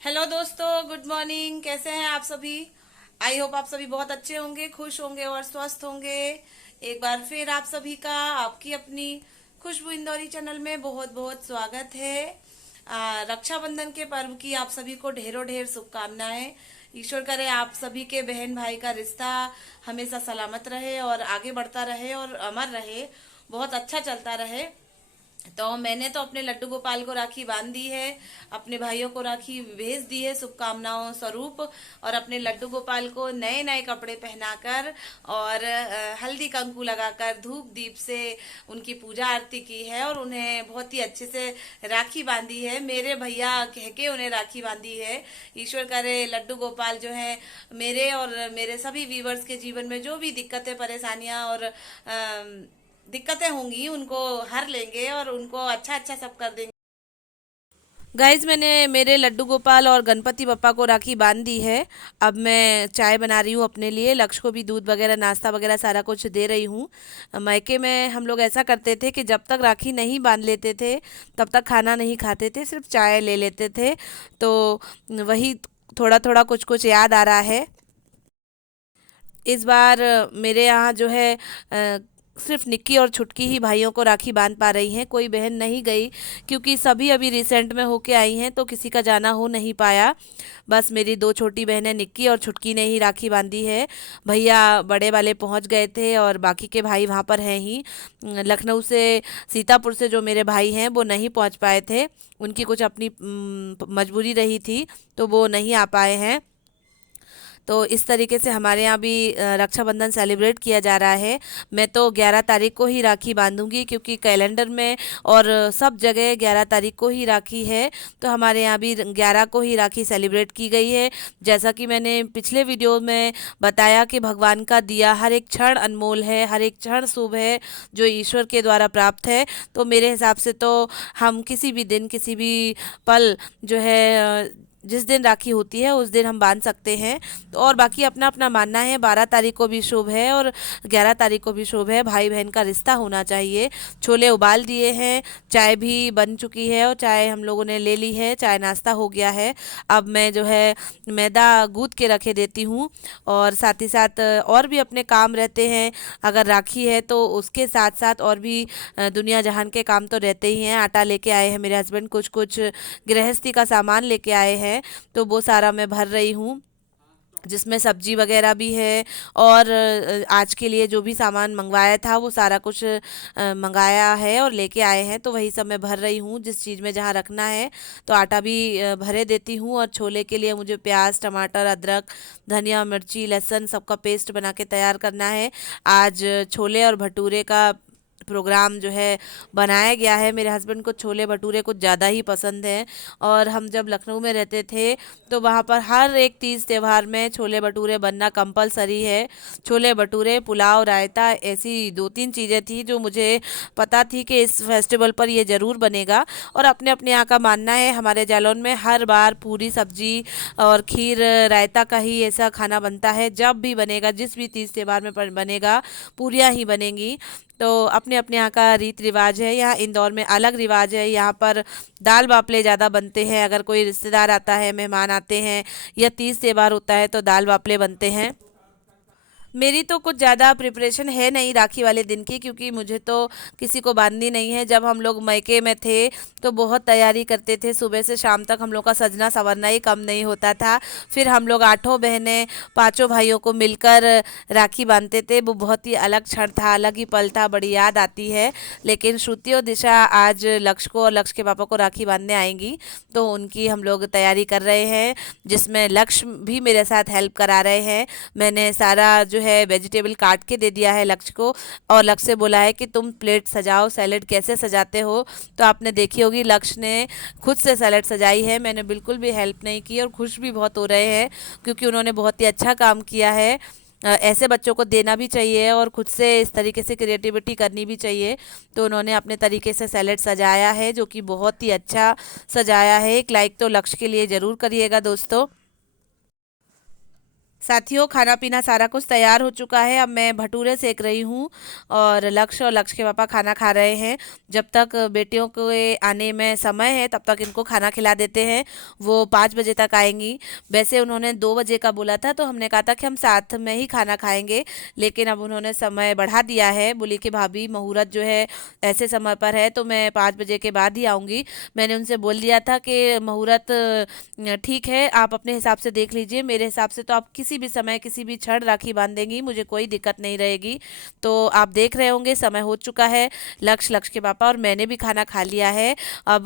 Hello दोस्तों, good morning. कैसे हैं आप सभी? आई होप आप सभी बहुत अच्छे होंगे, खुश होंगे और स्वस्थ होंगे। एक बार फिर आप सभी का आपकी अपनी खुशबू इंदौरी चैनल में बहुत बहुत स्वागत है। रक्षाबंधन के पर्व की आप सभी को ढेरों ढेर शुभकामनाएं। ईश्वर करे आप सभी के बहन भाई का रिश्ता हमेशा सलामत रहे और आगे बढ़ता रहे और अमर रहे, बहुत अच्छा चलता रहे। तो मैंने तो अपने लड्डू गोपाल को राखी बांध दी है, अपने भाइयों को राखी भेज दी है शुभकामनाओं स्वरूप। और अपने लड्डू गोपाल को नए नए कपड़े पहनाकर और हल्दी कंकु लगाकर धूप दीप से उनकी पूजा आरती की है और उन्हें बहुत ही अच्छे से राखी बांधी है। मेरे भैया कह के उन्हें राखी बांधी है। ईश्वर करे लड्डू गोपाल जो है मेरे और मेरे सभी व्यूवर्स के जीवन में जो भी दिक्कतें परेशानियां और दिक्कतें होंगी उनको हर लेंगे और उनको अच्छा अच्छा सब कर देंगे। गाइज, मैंने मेरे लड्डू गोपाल और गणपति बप्पा को राखी बांध दी है। अब मैं चाय बना रही हूँ अपने लिए, लक्ष्य को भी दूध वगैरह नाश्ता वगैरह सारा कुछ दे रही हूँ। मायके में हम लोग ऐसा करते थे कि जब तक राखी नहीं बांध लेते थे तब तक खाना नहीं खाते थे, सिर्फ चाय ले लेते थे। तो वही थोड़ा थोड़ा कुछ कुछ याद आ रहा है। इस बार मेरे यहाँ जो है सिर्फ निक्की और छुटकी ही भाइयों को राखी बांध पा रही हैं, कोई बहन नहीं गई क्योंकि सभी अभी रिसेंट में होके आई हैं तो किसी का जाना हो नहीं पाया। बस मेरी दो छोटी बहनें निक्की और छुटकी ने ही राखी बांधी है। भैया बड़े वाले पहुंच गए थे और बाकी के भाई वहाँ पर हैं ही। लखनऊ से, सीतापुर से जो मेरे भाई हैं वो नहीं पहुँच पाए थे, उनकी कुछ अपनी मजबूरी रही थी तो वो नहीं आ पाए हैं। तो इस तरीके से हमारे यहाँ भी रक्षाबंधन सेलिब्रेट किया जा रहा है। मैं तो 11 तारीख को ही राखी बांधूंगी क्योंकि कैलेंडर में और सब जगह 11 तारीख को ही राखी है। तो हमारे यहाँ भी 11 को ही राखी सेलिब्रेट की गई है। जैसा कि मैंने पिछले वीडियो में बताया कि भगवान का दिया हर एक क्षण अनमोल है, हर एक क्षण शुभ है जो ईश्वर के द्वारा प्राप्त है। तो मेरे हिसाब से तो हम किसी भी दिन, किसी भी पल जो है जिस दिन राखी होती है उस दिन हम बांध सकते हैं। तो और बाकी अपना अपना मानना है, 12 तारीख को भी शुभ है और 11 तारीख को भी शुभ है। भाई बहन का रिश्ता होना चाहिए। छोले उबाल दिए हैं, चाय भी बन चुकी है और चाय हम लोगों ने ले ली है, चाय नाश्ता हो गया है। अब मैं जो है मैदा गूँथ के रखे देती हूँ और साथ ही साथ और भी अपने काम रहते हैं। अगर राखी है तो उसके साथ साथ और भी दुनिया जहान के काम तो रहते ही हैं। आटा लेके आए हैं मेरे हस्बैंड, कुछ कुछ गृहस्थी का सामान लेके आए हैं तो वो सारा मैं भर रही हूँ, जिसमें सब्जी वगैरह भी है। और आज के लिए जो भी सामान मंगवाया था वो सारा कुछ मंगाया है और लेके आए हैं, तो वही सब मैं भर रही हूँ जिस चीज़ में जहाँ रखना है। तो आटा भी भरे देती हूँ और छोले के लिए मुझे प्याज, टमाटर, अदरक, धनिया, मिर्ची, लहसुन सबका पेस्ट बना के तैयार करना है। आज छोले और भटूरे का प्रोग्राम जो है बनाया गया है। मेरे हस्बैंड को छोले भटूरे कुछ ज़्यादा ही पसंद है और हम जब लखनऊ में रहते थे तो वहाँ पर हर एक तीज त्यौहार में छोले भटूरे बनना कंपलसरी है। छोले भटूरे, पुलाव, रायता, ऐसी दो तीन चीज़ें थी जो मुझे पता थी कि इस फेस्टिवल पर ये ज़रूर बनेगा। और अपने अपने यहाँ का मानना है, हमारे जालौन में हर बार पूरी सब्जी और खीर, रायता का ही ऐसा खाना बनता है। जब भी बनेगा, जिस भी तीज त्यौहार में बनेगा, पूरियाँ ही बनेंगी। तो अपने अपने यहाँ का रीत रिवाज है। यहाँ इंदौर में अलग रिवाज है, यहाँ पर दाल बाफले ज़्यादा बनते हैं। अगर कोई रिश्तेदार आता है, मेहमान आते हैं या तीज त्योहार होता है तो दाल बाफले बनते हैं। मेरी तो कुछ ज़्यादा प्रिपरेशन है नहीं राखी वाले दिन की, क्योंकि मुझे तो किसी को बांधनी नहीं है। जब हम लोग मायके में थे तो बहुत तैयारी करते थे, सुबह से शाम तक हम लोग का सजना संवरना ही कम नहीं होता था। फिर हम लोग आठों बहनें, पांचों भाइयों को मिलकर राखी बांधते थे। वो बहुत ही अलग क्षण था, अलग ही पल था, बड़ी याद आती है। लेकिन श्रुति और दिशा आज लक्ष्य को और लक्ष्य के पापा को राखी बांधने आएंगी, तो उनकी हम लोग तैयारी कर रहे हैं, जिसमें लक्ष्य भी मेरे साथ हेल्प करा रहे हैं। मैंने सारा जो है वेजिटेबल काट के दे दिया है लक्ष्य को और लक्ष्य से बोला है कि तुम प्लेट सजाओ, सैलेड कैसे सजाते हो। तो आपने देखी होगी लक्ष्य ने खुद से सैलेड सजाई है, मैंने बिल्कुल भी हेल्प नहीं की और खुश भी बहुत हो रहे हैं क्योंकि उन्होंने बहुत ही अच्छा काम किया है। ऐसे बच्चों को देना भी चाहिए और खुद से इस तरीके से क्रिएटिविटी करनी भी चाहिए। तो उन्होंने अपने तरीके से सैलेड सजाया है जो कि बहुत ही अच्छा सजाया है। एक लाइक तो लक्ष्य के लिए ज़रूर करिएगा दोस्तों। साथियों, खाना पीना सारा कुछ तैयार हो चुका है। अब मैं भटूरे सेक रही हूँ और लक्ष्य के पापा खाना खा रहे हैं। जब तक बेटियों के आने में समय है तब तक इनको खाना खिला देते हैं। वो 5 बजे तक आएंगी। वैसे उन्होंने 2 बजे का बोला था, तो हमने कहा था कि हम साथ में ही खाना खाएंगे, लेकिन अब उन्होंने समय बढ़ा दिया है। बोली कि भाभी मुहूर्त जो है ऐसे समय पर है, तो मैं 5 बजे के बाद ही आऊँगी। मैंने उनसे बोल दिया था कि मुहूर्त ठीक है, आप अपने हिसाब से देख लीजिए। मेरे हिसाब से तो आप किसी भी समय किसी भी क्षण राखी बांध देंगी, मुझे कोई दिक्कत नहीं रहेगी। तो आप देख रहे होंगे समय हो चुका है। लक्ष्य के पापा और मैंने भी खाना खा लिया है। अब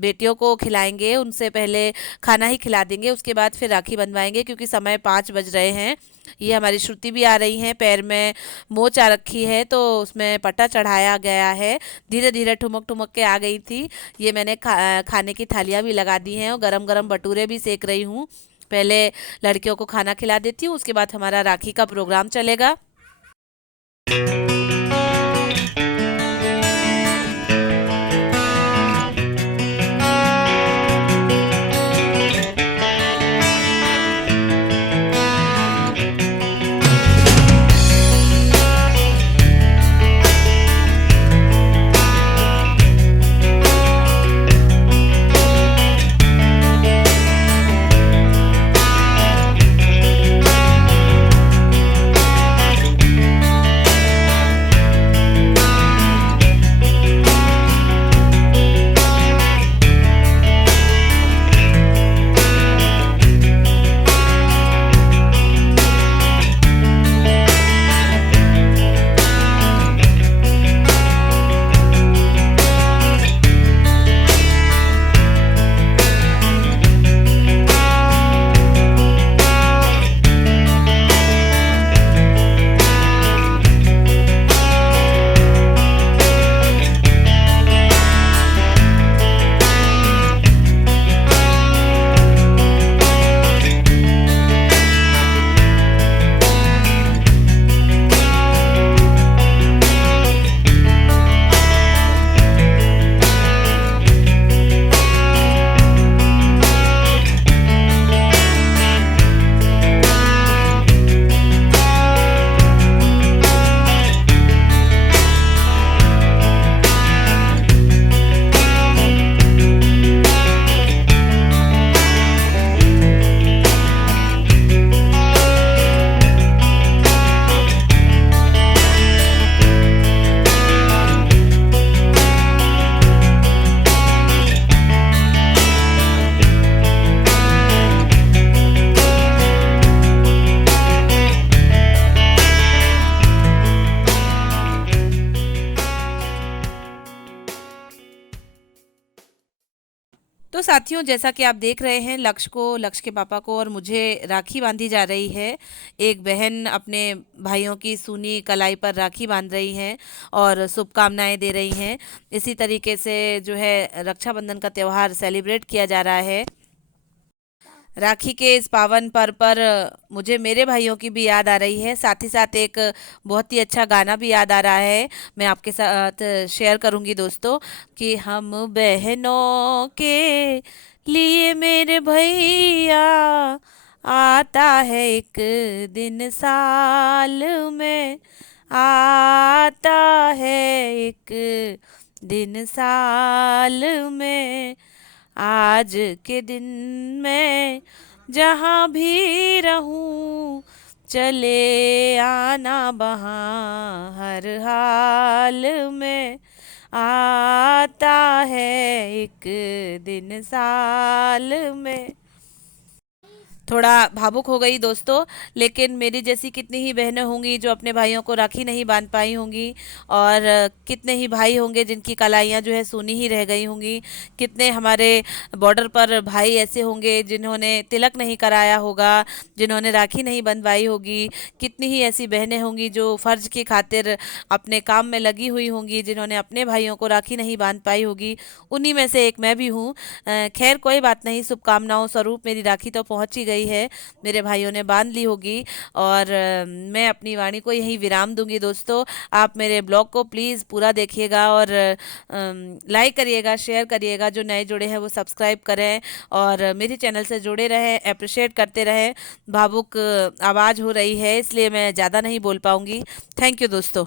बेटियों को खिलाएंगे, उनसे पहले खाना ही खिला देंगे, उसके बाद फिर राखी बंधवाएंगे, क्योंकि समय 5 बज रहे हैं। ये हमारी श्रुति भी आ रही हैं, पैर में मोच आ रखी है, तो उसमें पट्टा चढ़ाया गया है। धीरे धीरे ठुमक ठुमक के आ गई थी। ये मैंने खाने की थालियाँ भी लगा दी हैं और गरम गरम भटूरे भी सेक रही हूँ। पहले लड़कियों को खाना खिला देती हूँ, उसके बाद हमारा राखी का प्रोग्राम चलेगा। तो साथियों, जैसा कि आप देख रहे हैं, लक्ष्य के पापा को और मुझे राखी बांधी जा रही है। एक बहन अपने भाइयों की सूनी कलाई पर राखी बांध रही हैं और शुभकामनाएं दे रही हैं। इसी तरीके से जो है रक्षाबंधन का त्यौहार सेलिब्रेट किया जा रहा है। राखी के इस पावन पर्व पर मुझे मेरे भाइयों की भी याद आ रही है, साथ ही साथ एक बहुत ही अच्छा गाना भी याद आ रहा है। मैं आपके साथ शेयर करूंगी दोस्तों, कि हम बहनों के लिए मेरे भैया, आता है एक दिन साल में, आता है एक दिन साल में, आज के दिन मैं जहाँ भी रहूं, चले आना वहाँ हर हाल में, आता है एक दिन साल में। थोड़ा भावुक हो गई दोस्तों, लेकिन मेरी जैसी कितनी ही बहनें होंगी जो अपने भाइयों को राखी नहीं बांध पाई होंगी, और कितने ही भाई होंगे जिनकी कलाइयाँ जो है सूनी ही रह गई होंगी। कितने हमारे बॉर्डर पर भाई ऐसे होंगे जिन्होंने तिलक नहीं कराया होगा, जिन्होंने राखी नहीं बंधवाई होगी। कितनी ही ऐसी बहनें होंगी जो फ़र्ज की खातिर अपने काम में लगी हुई होंगी, जिन्होंने अपने भाइयों को राखी नहीं बांध पाई होगी। उन्हीं में से एक मैं भी हूँ। खैर कोई बात नहीं, शुभकामनाओं स्वरूप मेरी राखी तो पहुँच ही गई गई है, मेरे भाइयों ने बांध ली होगी। और मैं अपनी वाणी को यहीं विराम दूंगी दोस्तों। आप मेरे ब्लॉग को प्लीज़ पूरा देखिएगा और लाइक करिएगा, शेयर करिएगा, जो नए जुड़े हैं वो सब्सक्राइब करें और मेरे चैनल से जुड़े रहें, अप्रिशिएट करते रहें। भावुक आवाज़ हो रही है इसलिए मैं ज़्यादा नहीं बोल पाऊंगी। थैंक यू दोस्तों।